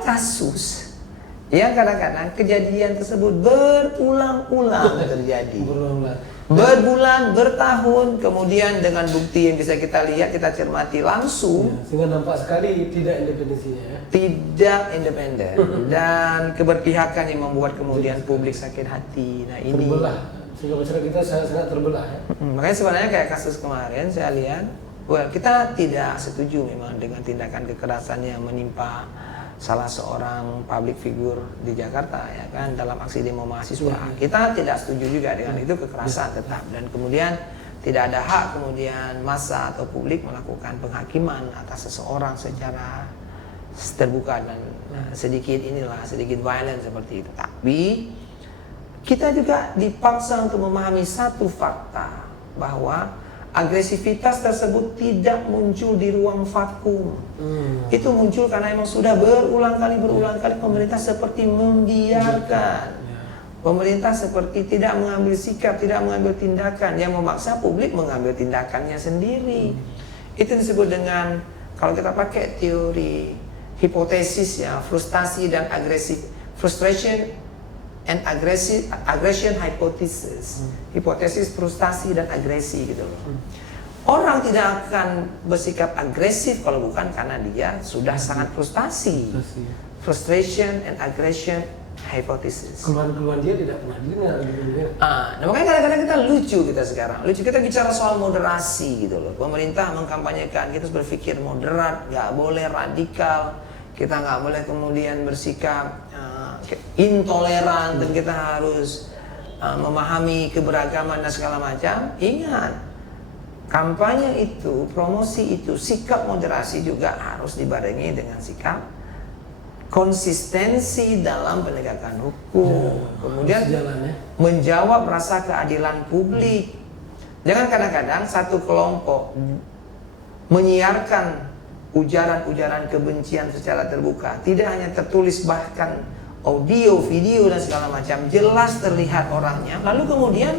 ada kasus yang kadang-kadang kejadian tersebut berulang-ulang terjadi. Berbulan, bertahun, kemudian dengan bukti yang bisa kita lihat, kita cermati langsung. Sehingga nampak sekali tidak independensinya ya. Tidak independen dan keberpihakan yang membuat kemudian publik sakit hati. Nah ini terbelah, sehingga masyarakat kita sangat terbelah ya. Makanya sebenarnya kayak kasus kemarin saya lihat, kita tidak setuju memang dengan tindakan kekerasan yang menimpa salah seorang public figure di Jakarta ya kan dalam aksi demo mahasiswa. Kita tidak setuju juga dengan itu, kekerasan tetap, dan kemudian tidak ada hak kemudian massa atau publik melakukan penghakiman atas seseorang secara terbuka dan sedikit violent seperti itu. Tapi kita juga dipaksa untuk memahami satu fakta bahwa agresivitas tersebut tidak muncul di ruang vakum. Itu muncul karena memang sudah berulang kali pemerintah seperti membiarkan. Pemerintah seperti tidak mengambil sikap, tidak mengambil tindakan, yang memaksa publik mengambil tindakannya sendiri. Itu disebut dengan, kalau kita pakai teori hipotesis ya, frustasi dan agresif, frustration and aggression hypothesis. Hipotesis frustasi dan agresi gitu loh. Orang tidak akan bersikap agresif kalau bukan karena dia sudah sangat frustasi. Frustration and aggression hypothesis. Keluhan-keluhan dia tidak pernah didengar gitu ya. Nah makanya kadang-kadang kita lucu kita bicara soal moderasi gitu loh. Pemerintah mengkampanyekan kita harus berpikir moderat, nggak boleh radikal, kita nggak boleh kemudian bersikap intoleran, dan kita harus memahami keberagaman dan segala macam. Ingat, kampanye itu, promosi itu, sikap moderasi juga harus dibarengi dengan sikap konsistensi dalam penegakan hukum. Kemudian menjawab rasa keadilan publik. Jangan kadang-kadang satu kelompok menyiarkan ujaran-ujaran kebencian secara terbuka, tidak hanya tertulis, bahkan audio, video dan segala macam, jelas terlihat orangnya, lalu kemudian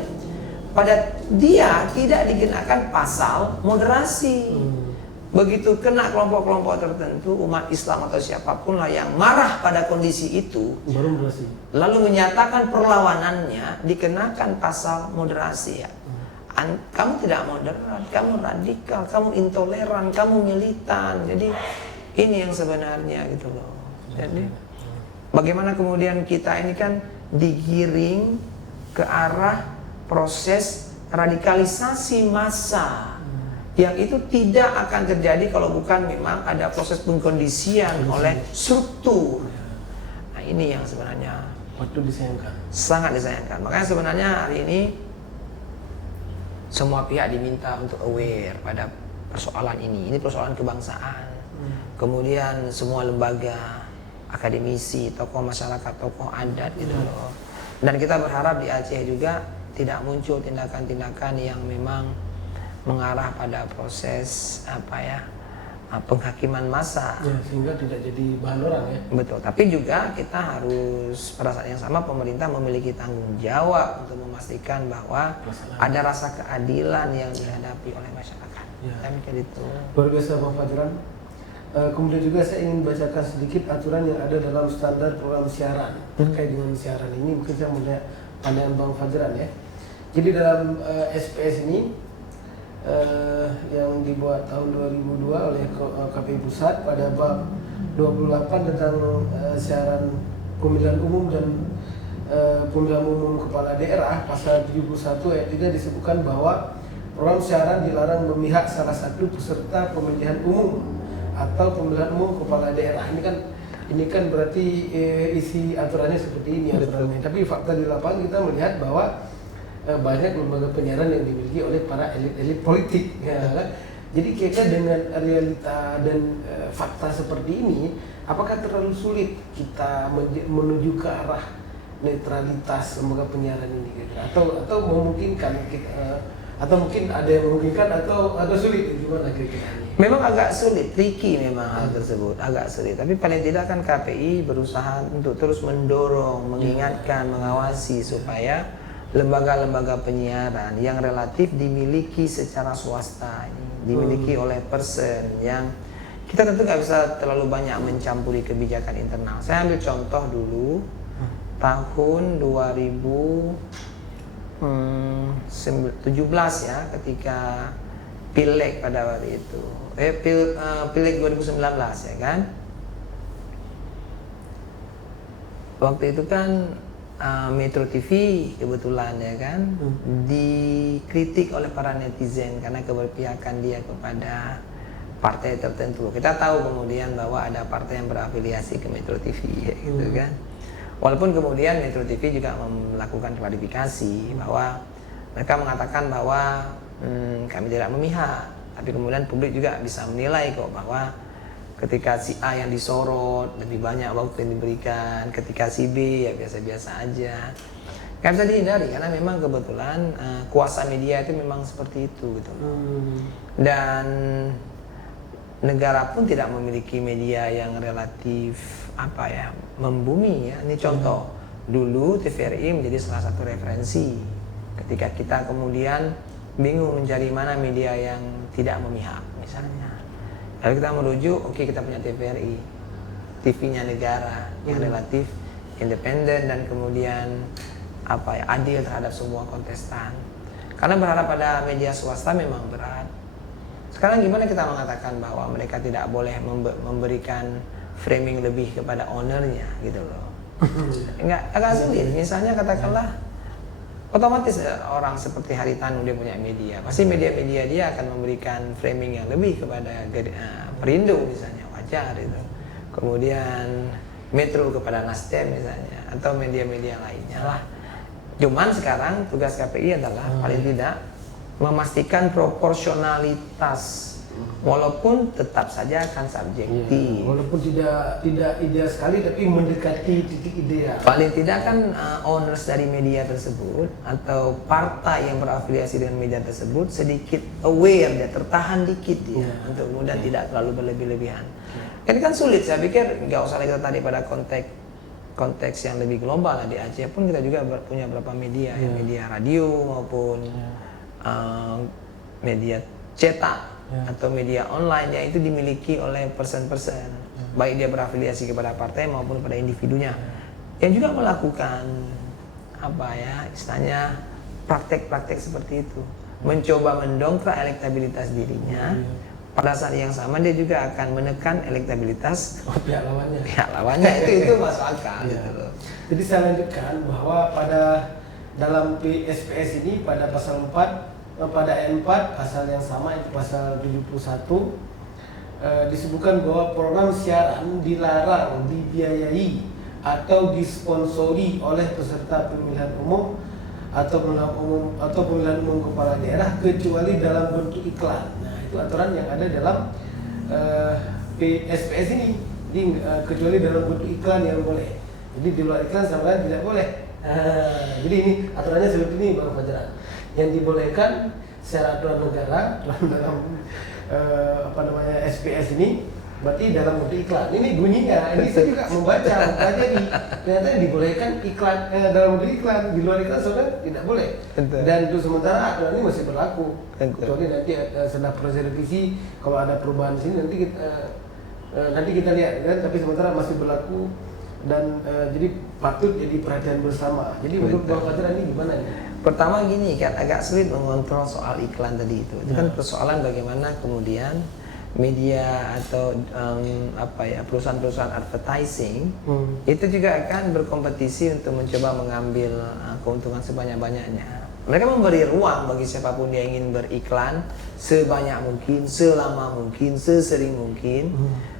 pada dia tidak dikenakan pasal moderasi. Begitu kena kelompok-kelompok tertentu, umat Islam atau siapapun lah yang marah pada kondisi itu, baru moderasi, lalu menyatakan perlawanannya, dikenakan pasal moderasi ya. Kamu tidak moderat, kamu radikal, kamu intoleran, kamu militan. Jadi ini yang sebenarnya gitu loh. Jadi bagaimana kemudian kita ini kan digiring ke arah proses radikalisasi massa yang itu tidak akan terjadi kalau bukan memang ada proses pengkondisian oleh struktur. Nah ini yang sebenarnya sangat disayangkan. Makanya sebenarnya hari ini semua pihak diminta untuk aware pada persoalan ini. Ini persoalan kebangsaan. Kemudian semua lembaga, akademisi, tokoh masyarakat, tokoh adat gitu loh. Dan kita berharap di Aceh juga tidak muncul tindakan-tindakan yang memang mengarah pada proses penghakiman massa. Ya, sehingga tidak jadi bahan orang ya. Betul, tapi juga kita harus pada saat yang sama pemerintah memiliki tanggung jawab untuk memastikan bahwa ada rasa keadilan yang dihadapi oleh masyarakat. Ya. Saya mikir itu. Luar biasa Bang Fajran. Kemudian juga saya ingin bacakan sedikit aturan yang ada dalam standar program siaran. Terkait dengan siaran ini mungkin saya mau pandangan Bang Fajran ya. Jadi dalam SPS ini yang dibuat tahun 2002 oleh KPU Pusat pada bab 28 tentang siaran pemilihan umum dan pemilihan umum kepala daerah, pasal 71 ayat 3 disebutkan bahwa program siaran dilarang memihak salah satu peserta pemilihan umum atau pemilihan umum kepala daerah. Ini kan berarti isi aturannya seperti ini aturannya. Tapi fakta di lapangan kita melihat bahwa banyak lembaga penyiaran yang dimiliki oleh para elit-elit politik ya kan? Jadi kira-kira dengan realita dan fakta seperti ini, apakah terlalu sulit kita menuju ke arah netralitas lembaga penyiaran ini kira-kira? Atau memungkinkan kita, atau mungkin ada yang memungkinkan atau sulit, gimana kira-kira? Memang agak sulit, tricky memang hal tersebut, agak sulit. Tapi paling tidak kan KPI berusaha untuk terus mendorong, mengingatkan, mengawasi supaya lembaga-lembaga penyiaran yang relatif dimiliki secara swasta ini, dimiliki oleh person yang kita tentu nggak bisa terlalu banyak mencampuri kebijakan internal. Saya ambil contoh dulu tahun 2017 ya, ketika Pileg pada waktu itu, Pileg 2019 ya kan. Waktu itu kan Metro TV kebetulan ya kan dikritik oleh para netizen karena keberpihakan dia kepada partai tertentu. Kita tahu kemudian bahwa ada partai yang berafiliasi ke Metro TV ya, gitu kan. Walaupun kemudian Metro TV juga melakukan klarifikasi bahwa mereka mengatakan bahwa kami tidak memihak, tapi kemudian publik juga bisa menilai kok bahwa ketika si A yang disorot lebih banyak waktu yang diberikan, ketika si B ya biasa-biasa aja. Kan bisa dihindari karena memang kebetulan kuasa media itu memang seperti itu gitu. Dan negara pun tidak memiliki media yang relatif membumi ya. Ini contoh. Dulu TVRI menjadi salah satu referensi ketika kita kemudian bingung mencari mana media yang tidak memihak misalnya. Lalu kita merujuk, oke, kita punya TVRI, TV-nya negara yang relatif independen dan kemudian adil terhadap semua kontestan. Karena berharap pada media swasta memang berat. Sekarang gimana kita mengatakan bahwa mereka tidak boleh memberikan framing lebih kepada ownernya gitu loh? Agak sulit. Misalnya katakanlah otomatis orang seperti Haritanu dia punya media, pasti media-media dia akan memberikan framing yang lebih kepada Perindo misalnya, wajar itu. Kemudian Metro kepada Nasdem misalnya, atau media-media lainnya lah. Cuman sekarang tugas KPI adalah paling tidak memastikan proporsionalitas, walaupun tetap saja akan subjektif. Walaupun tidak ideal sekali, tapi mendekati titik ideal. Paling tidak kan owners dari media tersebut atau partai yang berafiliasi dengan media tersebut sedikit aware, dia tertahan dikit ya, untuk kemudian tidak terlalu berlebih-lebihan. Ini kan sulit, saya pikir nggak usah kita tadi pada konteks yang lebih global lah. Di Aceh pun kita juga punya beberapa media, ya, media radio maupun media cetak atau media online yang itu dimiliki oleh person-person, baik dia berafiliasi kepada partai maupun pada individunya, yang juga melakukan istilahnya praktek-praktek seperti itu, mencoba mendongkrak elektabilitas dirinya. Pada saat yang sama dia juga akan menekan elektabilitas pihak lawannya. itu masuk akal gitu loh. Jadi saya lanjutkan bahwa dalam SPS ini pada pasal 4 pada N4 pasal yang sama, itu pasal 71, disebutkan bahwa program siaran dilarang dibiayai atau disponsori oleh peserta pemilihan umum atau pemilihan umum kepala daerah kecuali dalam bentuk iklan. Nah, itu aturan yang ada dalam SPS ini. Jadi kecuali dalam bentuk iklan yang boleh. Jadi di luar iklan sama tidak boleh. Jadi ini aturannya seperti ini Bang Fajar. Yang dibolehkan secara aturan negara dalam SPS ini berarti dalam bentuk iklan. Ini bunyinya, ini saya juga membaca jadi ternyata yang dibolehkan iklan dalam bentuk iklan, di luar iklan sebenarnya tidak boleh. Dan untuk sementara aturan ini masih berlaku. Kecuali nanti sedang proses revisi, kalau ada perubahan di sini nanti kita lihat kan, tapi sementara masih berlaku dan jadi patut jadi perhatian bersama. Jadi menurut Bang Fajar ini gimana nih? Pertama gini kan, agak sulit mengontrol soal iklan tadi itu. Itu kan persoalan bagaimana kemudian media atau perusahaan-perusahaan advertising itu juga akan berkompetisi untuk mencoba mengambil keuntungan sebanyak-banyaknya. Mereka memberi ruang bagi siapapun yang ingin beriklan sebanyak mungkin, selama mungkin, sesering mungkin.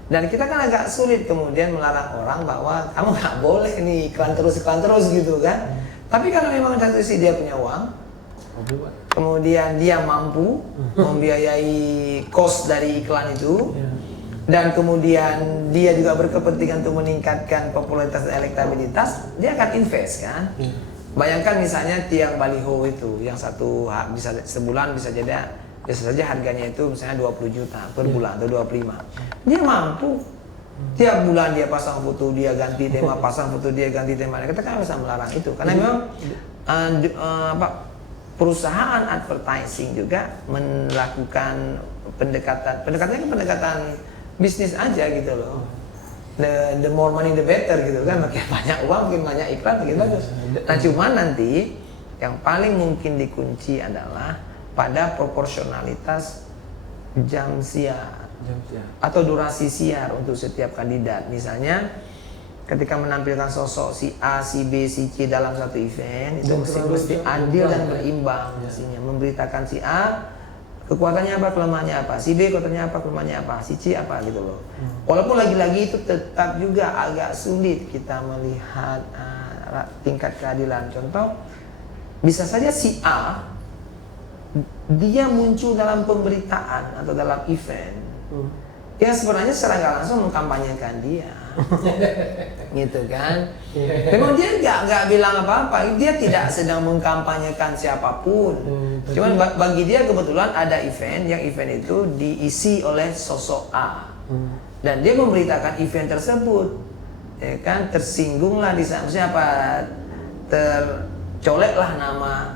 Dan kita kan agak sulit kemudian melarang orang bahwa kamu nggak boleh nih iklan terus gitu kan. Tapi kalau memang satu sisi dia punya uang, kemudian dia mampu membiayai cost dari iklan itu, dan kemudian dia juga berkepentingan untuk meningkatkan popularitas dan elektabilitas, dia akan invest kan. Bayangkan misalnya tiang baliho itu yang bisa sebulan bisa saja harganya itu misalnya 20 juta per bulan atau 25. Dia mampu tiap bulan dia pasang foto dia ganti tema, pasang foto dia ganti tema. Kita kan bisa melarang itu karena memang perusahaan advertising juga melakukan pendekatan bisnis aja gitu loh. The more money the better gitu kan, makin banyak uang, makin banyak iklan, makin bagus. Nah cuman nanti yang paling mungkin dikunci adalah pada proporsionalitas jam siar atau durasi siar untuk setiap kandidat. Misalnya ketika menampilkan sosok si A, si B, si C dalam satu event itu mesti adil dan berimbang mestinya. Memberitakan si A kekuatannya apa, kelemahannya apa, si B kekuatannya apa, kelemahannya apa, si C apa gitu loh. Walaupun lagi-lagi itu tetap juga agak sulit kita melihat tingkat keadilan. Contoh, bisa saja si A dia muncul dalam pemberitaan atau dalam event yang sebenarnya secara nggak langsung mengkampanyekan dia. Gitu kan. Memang dia nggak bilang apa-apa, dia tidak sedang mengkampanyekan siapapun. Cuman bagi dia kebetulan ada event, yang event itu diisi oleh sosok A. Dan dia memberitakan event tersebut. Ya kan, tersinggunglah di sana, maksudnya apa? Tercoleklah nama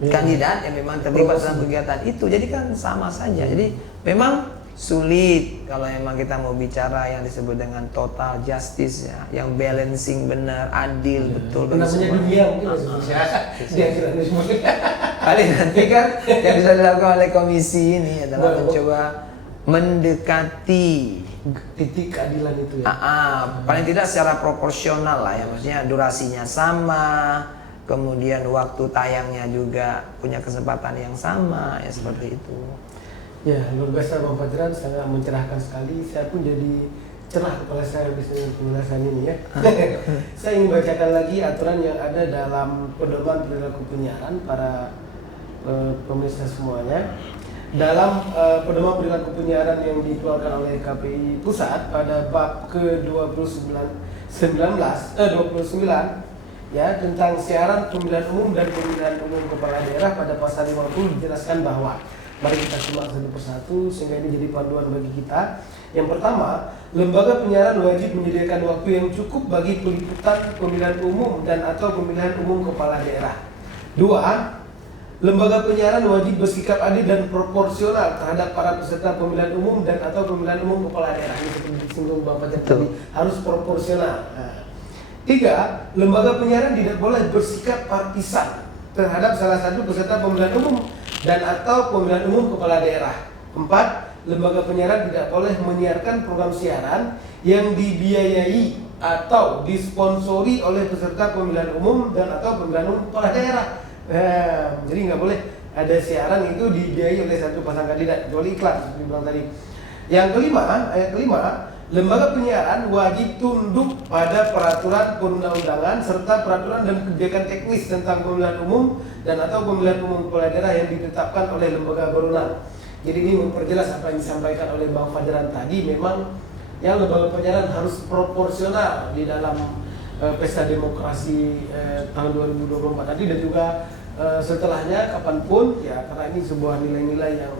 kandidat yang memang terlibat dalam kegiatan itu. Jadi kan sama saja. Jadi memang sulit kalau memang kita mau bicara yang disebut dengan total justice ya, yang balancing benar, adil, betul bagi semua. Dunia mungkin Paling nanti kan yang bisa dilakukan oleh komisi ini adalah mencoba mendekati titik keadilan itu ya. Paling tidak secara proporsional lah ya, maksudnya durasinya sama, kemudian waktu tayangnya juga punya kesempatan yang sama ya, seperti itu. Ya, luar biasa Bang Fajran, sangat mencerahkan sekali. Saya pun jadi cerah kepala saya habis dengan penjelasan ini ya. Saya ingin bacakan lagi aturan yang ada dalam pedoman perilaku penyiaran para pemirsa semuanya. Dalam pedoman perilaku penyiaran yang dikeluarkan oleh KPI Pusat pada bab ke-29 ya, tentang siaran pemilihan umum dan pemilihan umum kepala daerah, pada pasal 50 dijelaskan bahwa, mari kita simak satu persatu sehingga ini jadi panduan bagi kita. Yang pertama, lembaga penyiaran wajib menyediakan waktu yang cukup bagi peliputan pemilihan umum dan atau pemilihan umum kepala daerah. Dua, lembaga penyiaran wajib bersikap adil dan proporsional terhadap para peserta pemilihan umum dan atau pemilihan umum kepala daerah. Ini seperti disinggung Bang Fajran tadi, harus proporsional. Tiga, lembaga penyiaran tidak boleh bersikap partisan terhadap salah satu peserta pemilihan umum dan atau pemilihan umum kepala daerah. Empat, lembaga penyiaran tidak boleh menyiarkan program siaran yang dibiayai atau disponsori oleh peserta pemilihan umum dan atau pemilihan umum kepala daerah. Jadi nggak boleh ada siaran itu dibiayai oleh satu pasang kandidat, kecuali iklan seperti bilang tadi. Yang kelima, ayat kelima, lembaga penyiaran wajib tunduk pada peraturan perundang-undangan serta peraturan dan kebijakan teknis tentang pemilihan umum dan atau pemilihan umum kepala daerah yang ditetapkan oleh lembaga berwenang. Jadi ini memperjelas apa yang disampaikan oleh Bang Fajran tadi. Memang yang lembaga penyiaran harus proporsional di dalam pesta demokrasi tahun 2024 tadi, dan juga setelahnya kapanpun ya, karena ini sebuah nilai-nilai yang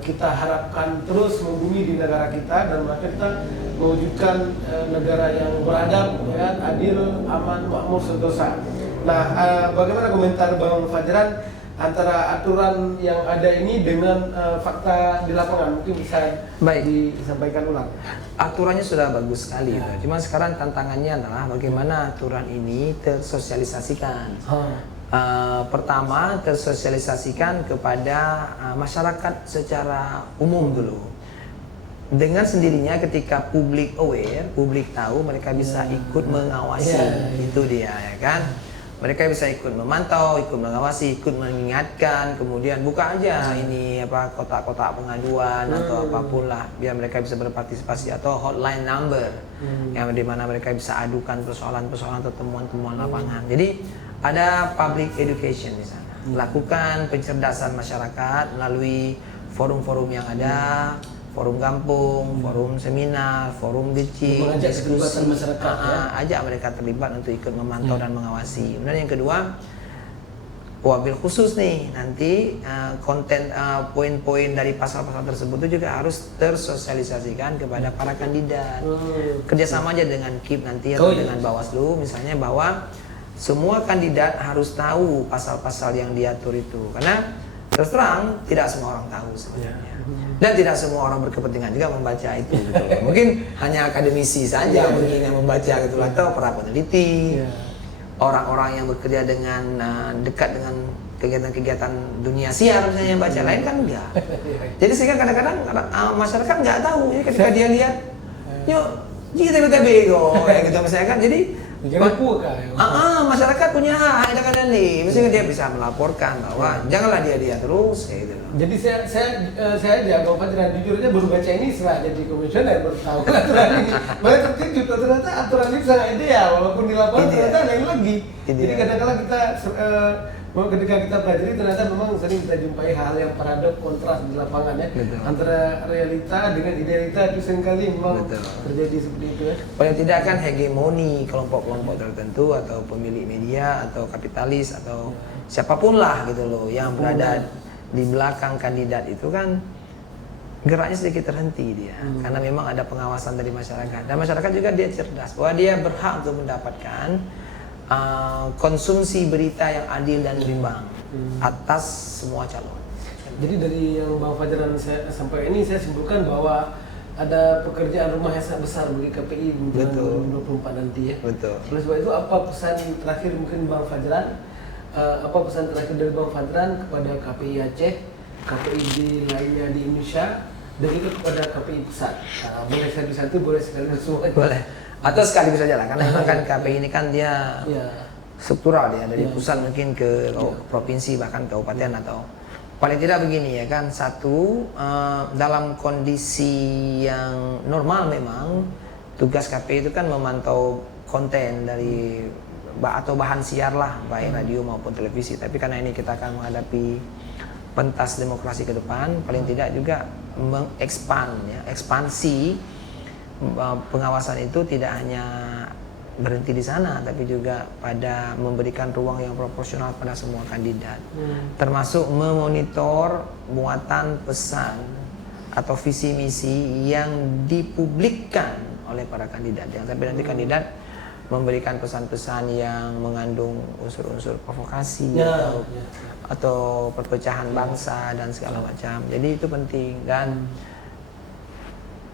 kita harapkan terus membumi di negara kita, dan maka kita mewujudkan negara yang beradab, ya, adil, aman, makmur, sentosa. Nah, bagaimana komentar Bang Fajran antara aturan yang ada ini dengan fakta di lapangan? Mungkin bisa disampaikan ulang. Aturannya sudah bagus sekali, cuma sekarang tantangannya adalah bagaimana aturan ini tersosialisasikan. Pertama, tersosialisasikan kepada masyarakat secara umum dulu. Dengan sendirinya ketika publik aware, publik tahu, mereka bisa ikut mengawasi. Itu dia, ya kan? Mereka bisa ikut memantau, ikut mengawasi, ikut mengingatkan, kemudian buka aja ini apa kotak-kotak pengaduan atau apapun lah, biar mereka bisa berpartisipasi, atau hotline number yang dimana mereka bisa adukan persoalan-persoalan atau temuan-temuan lapangan. Jadi ada public education di sana. Lakukan pencerdasan masyarakat melalui forum-forum yang ada, forum kampung, forum seminar, forum kecil, diskusi, masyarakat, ajak mereka terlibat untuk ikut memantau dan mengawasi. Kemudian yang kedua, wabil khusus nih, nanti konten poin-poin dari pasal-pasal tersebut itu juga harus tersosialisasikan kepada para kandidat. Kerjasama aja dengan KIP nanti atau dengan Bawaslu misalnya, bahwa semua kandidat harus tahu pasal-pasal yang diatur itu, karena Terus terang tidak semua orang tahu sebenarnya. Dan tidak semua orang berkepentingan juga membaca itu gitu loh. Mungkin hanya akademisi saja mungkin yang membaca gitu loh, atau para peneliti, orang-orang yang bekerja dengan dekat dengan kegiatan-kegiatan dunia siar misalnya yang baca, lain kan enggak. Jadi sehingga kadang-kadang masyarakat nggak tahu. Jadi ketika dia lihat, yuk JTBTB kayak gitu misalnya kan, jadi masyarakat punya hak dengan ini. Misalnya dia bisa melaporkan bahwa janganlah dia terus gitu. Jadi saya aja Bang Fajran jujur aja baru baca ini setelah jadi komisioner, baru tahu aturan ini. Banyak terkejut ternyata aturan ini sangat ideal walaupun di lapangan ternyata lain lagi. Jadi kadang-kadang kita ketika kita pelajari ternyata memang sering kita jumpai hal yang paradok kontras di lapangan ya. Antara realita dengan idealita itu seringkali memang terjadi seperti itu ya. Paling tidak kan hegemoni kelompok-kelompok tertentu atau pemilik media atau kapitalis atau siapapun lah gitu loh yang berada di belakang kandidat itu kan geraknya sedikit terhenti dia karena memang ada pengawasan dari masyarakat, dan masyarakat juga dia cerdas bahwa dia berhak untuk mendapatkan konsumsi berita yang adil dan berimbang atas semua calon. Jadi dari yang Bang Fajran sampai ini saya simpulkan bahwa ada pekerjaan rumah yang sangat besar bagi KPI menjelang 2024 nanti ya. Betul. Oleh sebab itu apa pesan terakhir mungkin Bang Fajran? Apa pesan terakhir dari Bang Fajran kepada KPI Aceh, KPI di lainnya di Indonesia, dan itu kepada KPI pusat? Boleh satu-satu, boleh sekaligus semua. Boleh. Atau sekaligus saja lah, karena memang kan KPI ini kan dia struktural ya, dari pusat mungkin ke provinsi bahkan kabupaten atau paling tidak begini ya kan. Satu, dalam kondisi yang normal memang tugas KPI itu kan memantau konten dari atau bahan siar lah, baik radio maupun televisi. Tapi karena ini kita akan menghadapi pentas demokrasi ke depan, paling tidak juga ekspansi pengawasan itu tidak hanya berhenti di sana, tapi juga pada memberikan ruang yang proporsional pada semua kandidat, termasuk memonitor muatan pesan atau visi misi yang dipublikkan oleh para kandidat. Jangan sampai nanti kandidat memberikan pesan-pesan yang mengandung unsur-unsur provokasi atau perpecahan bangsa dan segala macam. Jadi itu penting, dan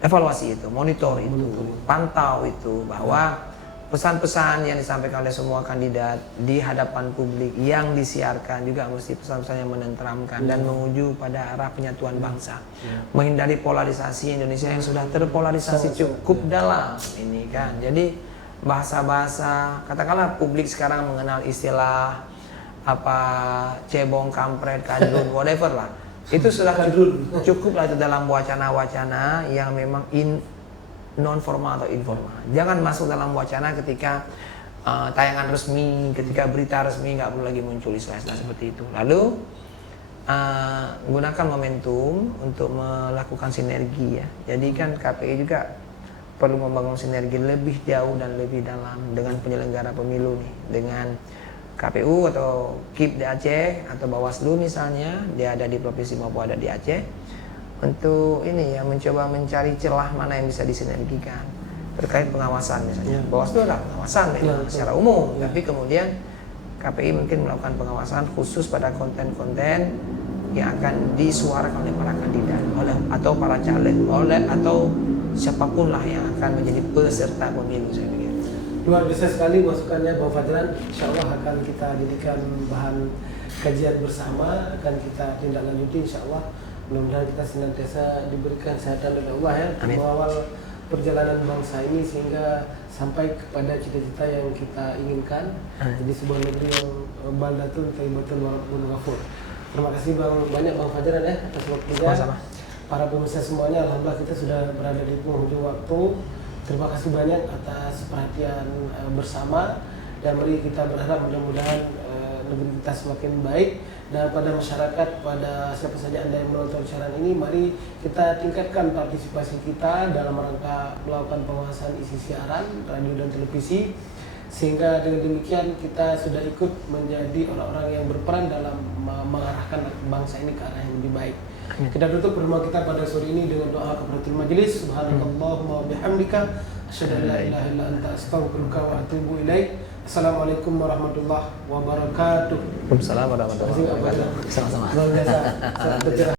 evaluasi itu, monitor itu, pantau itu, bahwa pesan-pesan yang disampaikan oleh semua kandidat di hadapan publik yang disiarkan juga mesti pesan-pesan yang menenteramkan dan menuju pada arah penyatuan bangsa, menghindari polarisasi Indonesia yang sudah terpolarisasi cukup dalam ini kan. Jadi bahasa-bahasa, katakanlah publik sekarang mengenal istilah apa cebong, kampret, kadrun, whatever lah, itu sudah cukup lah itu dalam wacana-wacana yang memang non formal atau informal. Jangan masuk dalam wacana ketika tayangan resmi, ketika berita resmi, nggak perlu lagi muncul istilah-istilah seperti itu. Lalu gunakan momentum untuk melakukan sinergi ya. Jadi kan KPI juga perlu membangun sinergi lebih jauh dan lebih dalam dengan penyelenggara pemilu nih, dengan KPU atau KIP di Aceh atau Bawaslu misalnya, dia ada di provinsi maupun ada di Aceh, untuk ini ya mencoba mencari celah mana yang bisa disinergikan terkait pengawasan misalnya. Bawaslu ada pengawasan secara umum, tapi kemudian KPI mungkin melakukan pengawasan khusus pada konten-konten yang akan disuarakan oleh para kandidat, atau para caleg, atau siapapun lah yang akan menjadi peserta pemilu, saya pikir. Luar biasa sekali masukannya Bang Fajran. Insya Allah akan kita jadikan bahan kajian bersama, akan kita tindak lanjuti insya Allah. Mudah-mudahan kita senantiasa diberikan kesehatan dari Allah ya, mengawal perjalanan bangsa ini sehingga sampai kepada cita-cita yang kita inginkan. Jadi sebuah negeri yang baldatun thayyibatun wa rabbun ghafur. Terima kasih banyak Bang Fajran ya atas waktunya. Sama-sama. Para pemirsa semuanya, alhamdulillah kita sudah berada di penghujung waktu. Terima kasih banyak atas perhatian bersama, dan mari kita berharap mudah-mudahan negeri kita semakin baik. Dan pada masyarakat, pada siapa saja Anda yang menonton siaran ini, mari kita tingkatkan partisipasi kita dalam rangka melakukan pengawasan isi siaran radio dan televisi, sehingga dengan demikian kita sudah ikut menjadi orang-orang yang berperan dalam mengarahkan bangsa ini ke arah yang lebih baik. Kita tutup pertemuan kita pada sore ini dengan doa kafaratul majelis. Subhanakallahumma wa bihamdika asyhadu an la ilaha illa anta astaghfiruka wa atubu ilaik. Assalamualaikum warahmatullahi wabarakatuh. Waalaikumsalam warahmatullahi wabarakatuh. Sama-sama. Luar biasa. Sangat bercerah.